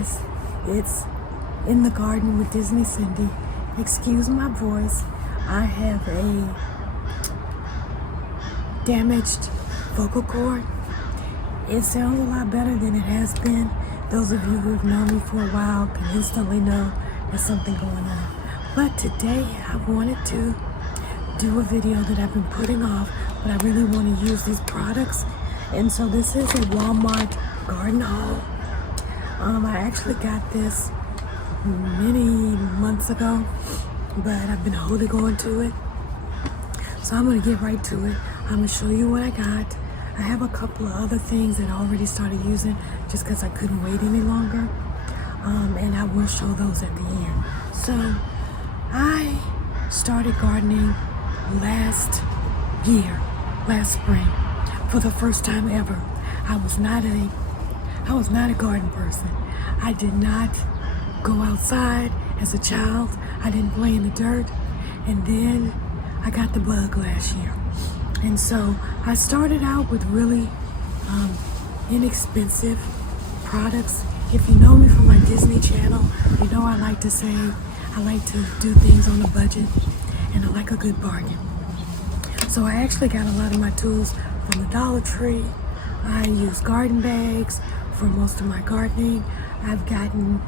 guys, it's In the Garden with Disney Cindy. Excuse my voice, I have a damaged vocal cord. It sounds a lot better than it has been. Those of you who have known me for a while can instantly know there's something going on. But today I wanted to do a video that I've been putting off, but I really want to use these products. And so this is a Walmart garden haul. I actually got this many months ago, but I've been holding on to it. So I'm going to get right to it. I'm going to show you what I got. I have a couple of other things that I already started using just because I couldn't wait any longer. And I will show those at the end. So I started gardening last spring, for the first time ever. I was not a garden person. I did not go outside as a child. I didn't play in the dirt. And then I got the bug last year. And so I started out with really inexpensive products. If you know me from my Disney channel, you know I like to say I like to do things on a budget, and I like a good bargain. So I actually got a lot of my tools from the Dollar Tree. I use garden bags for most of my gardening. I've gotten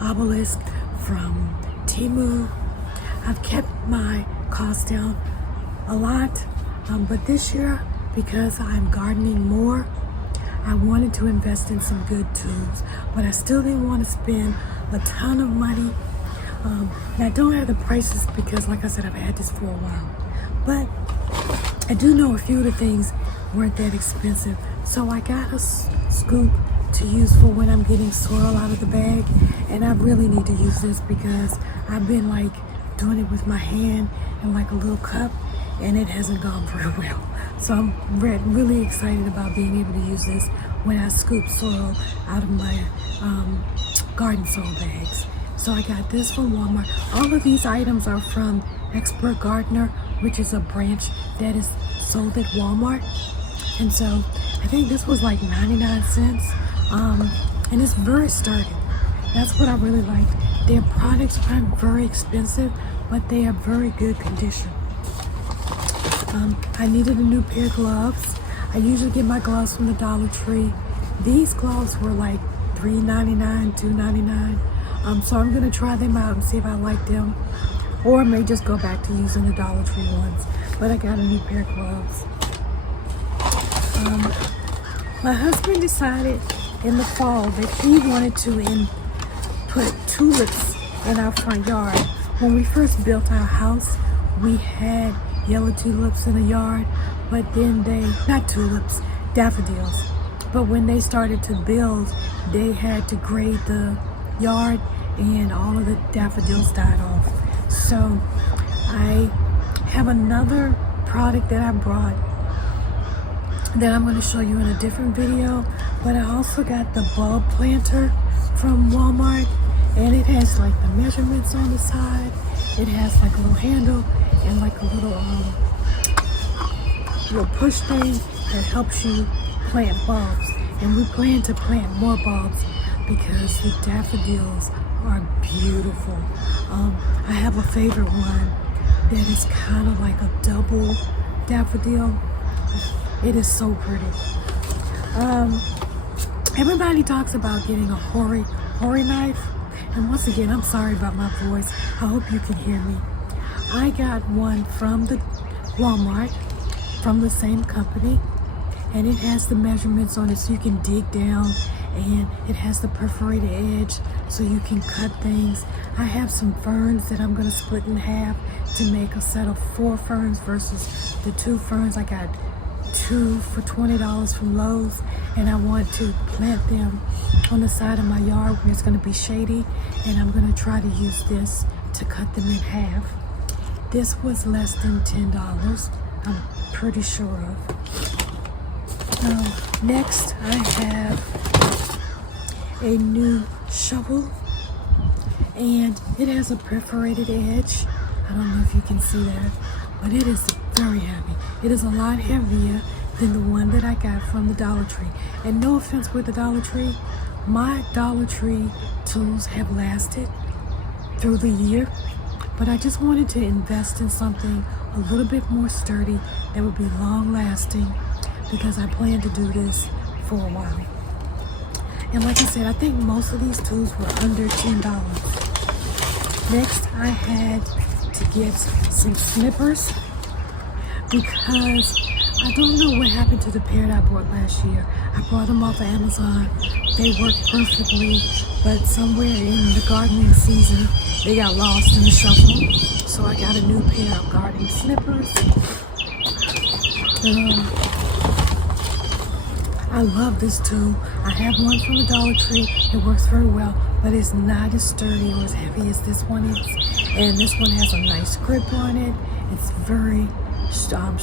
obelisk from Temu. I've kept my costs down a lot, but this year, because I'm gardening more, I wanted to invest in some good tools, but I still didn't want to spend a ton of money. Now I don't have the prices because, like I said, I've had this for a while, but I do know a few of the things weren't that expensive. So I got a scoop to use for when I'm getting soil out of the bag, and I really need to use this because I've been like doing it with my hand in like a little cup, and it hasn't gone very well. So I'm really excited about being able to use this when I scoop soil out of my garden soil bags. So I got this from Walmart. All of these items are from Expert Gardener, which is a branch that is sold at Walmart. And so I think this was like 99 cents. And it's very sturdy. That's what I really like. Their products aren't very expensive, but they are very good condition. I needed a new pair of gloves. I usually get my gloves from the Dollar Tree. These gloves were like $3.99, $2.99. So I'm gonna try them out and see if I like them, or I may just go back to using the Dollar Tree ones. But I got a new pair of gloves. My husband decided in the fall that he wanted to put tulips in our front yard. When we first built our house, we had yellow tulips in the yard, but then not tulips, daffodils. But when they started to build, they had to grade the yard and all of the daffodils died off. So I have another product that I brought that I'm going to show you in a different video, but I also got the bulb planter from Walmart, and it has like the measurements on the side. It has like a little handle and like a little push thing that helps you plant bulbs. And we plan to plant more bulbs because the daffodils are beautiful. I have a favorite one that is kind of like a double daffodil. It is so pretty. Everybody talks about getting a hori knife. And once again, I'm sorry about my voice. I hope you can hear me. I got one from the Walmart, from the same company, and it has the measurements on it so you can dig down, and it has the perforated edge so you can cut things. I have some ferns that I'm going to split in half to make a set of 4 ferns versus the 2 ferns. I got 2 for $20 from Lowe's, and I want to plant them on the side of my yard where it's going to be shady, and I'm going to try to use this to cut them in half. This was less than $10, I'm pretty sure of. Next, I have a new shovel, and it has a perforated edge. I don't know if you can see that, but it is very heavy. It is a lot heavier than the one that I got from the Dollar Tree. And no offense with the Dollar Tree, my Dollar Tree tools have lasted through the year, but I just wanted to invest in something a little bit more sturdy that would be long lasting, because I plan to do this for a while. And like I said, I think most of these tools were under $10. Next, I had to get some snippers because I don't know what happened to the pair that I bought last year. I bought them off of Amazon. They worked perfectly, but somewhere in the gardening season, they got lost in the shuffle. So I got a new pair of gardening snippers. I love this tool. I have one from the Dollar Tree. It works very well, but it's not as sturdy or as heavy as this one is. And this one has a nice grip on it. It's very strong.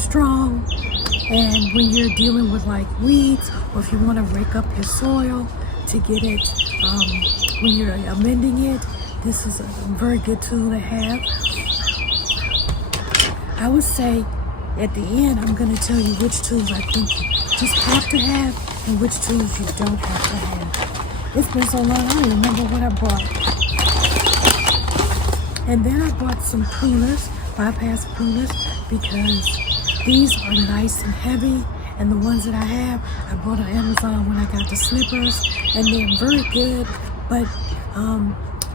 And when you're dealing with like weeds, or if you want to rake up your soil to get it, when you're amending it, this is a very good tool to have. I would say at the end, I'm going to tell you which tools I think you just have to have and which tools you don't have to have. It's been so long, I don't even remember what I bought. And then I bought some pruners, bypass pruners, because these are nice and heavy. And the ones that I have, I bought on Amazon when I got the slippers, and they're very good, but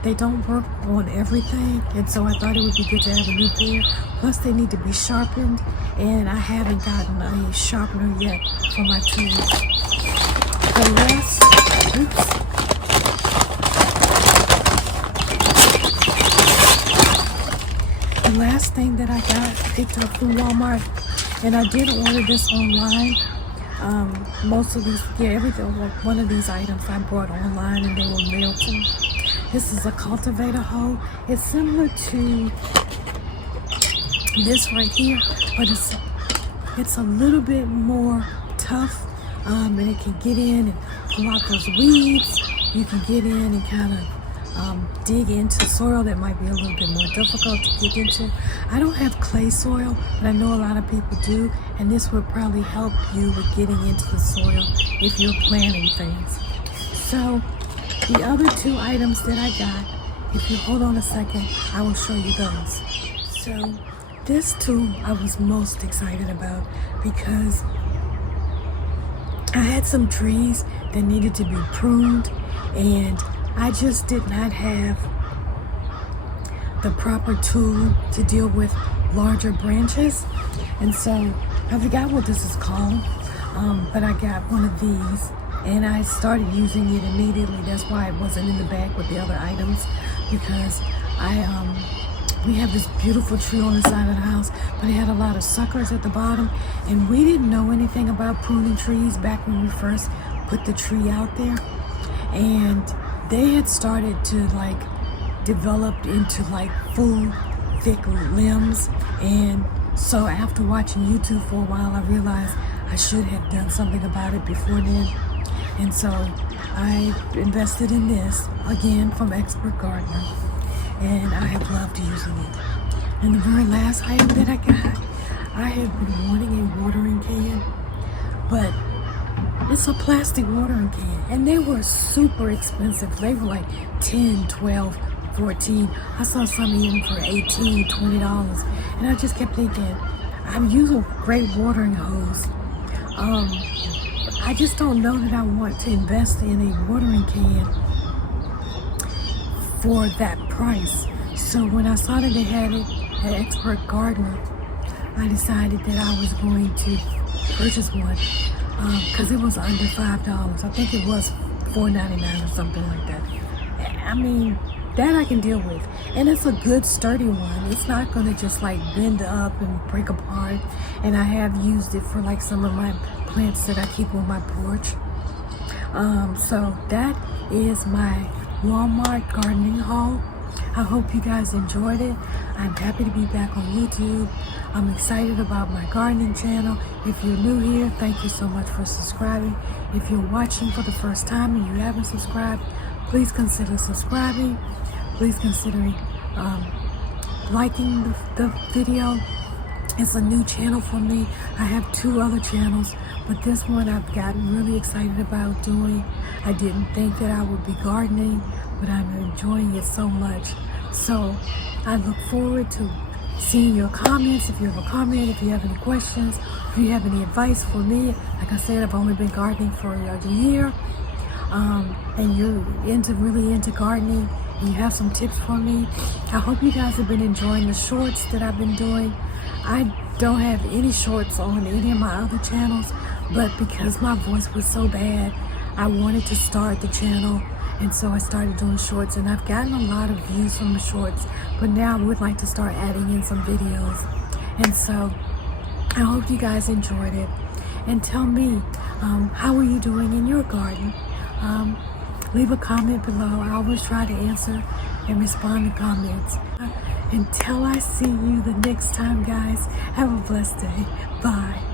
they don't work on everything, and so I thought it would be good to have a new pair. Plus, they need to be sharpened, and I haven't gotten a sharpener yet for my tools. The last thing that I picked up from Walmart, and I did order this online. Most of these, everything, one of these items I bought online and they were mailed to me. This is a cultivator hoe. It's similar to this right here, but it's a little bit more tough, and it can get in and pull out those weeds. You can get in and kind of dig into soil that might be a little bit more difficult to get into. I don't have clay soil, but I know a lot of people do, and this would probably help you with getting into the soil if you're planting things. So the other two items that I got, if you hold on a second, I will show you those. So this tool I was most excited about because I had some trees that needed to be pruned, and I just did not have the proper tool to deal with larger branches. And so I forgot what this is called, but I got one of these and I started using it immediately. That's why it wasn't in the bag with the other items, because we have this beautiful tree on the side of the house, but it had a lot of suckers at the bottom, and we didn't know anything about pruning trees back when we first put the tree out there. And they had started to like develop into like full thick limbs, and so after watching YouTube for a while, I realized I should have done something about it before then. And so I invested in this again from Expert Gardener, and I have loved using it. And the very last item that I got, I have been wanting a watering can, but it's a plastic watering can, and they were super expensive. They were like 10, 12, 14. I saw some even for $18, $20, and I just kept thinking, I'm using a great watering hose. I just don't know that I want to invest in a watering can for that price. So when I saw that they had it at Expert Gardener, I decided that I was going to purchase one. Because it was under $5. I think it was $4.99 or something like that. I mean, that I can deal with. And it's a good sturdy one. It's not going to just like bend up and break apart. And I have used it for like some of my plants that I keep on my porch. So that is my Walmart gardening haul. I hope you guys enjoyed it. I'm happy to be back on YouTube. I'm excited about my gardening channel. If you're new here, thank you so much for subscribing. If you're watching for the first time and you haven't subscribed, please consider subscribing. Please consider liking the video. It's a new channel for me. I have 2 other channels, but this one I've gotten really excited about doing. I didn't think that I would be gardening, but I'm enjoying it so much. So I look forward to seeing your comments. If you have a comment, if you have any questions, if you have any advice for me. Like I said, I've only been gardening for a year, and you're really into gardening, and you have some tips for me. I hope you guys have been enjoying the shorts that I've been doing. I don't have any shorts on any of my other channels, but because my voice was so bad, I wanted to start the channel, and so I started doing shorts, and I've gotten a lot of views from the shorts, but now I would like to start adding in some videos. And so I hope you guys enjoyed it, and tell me, how are you doing in your garden? Leave a comment below. I always try to answer and respond to comments. Until I see you the next time, guys, have a blessed day. Bye.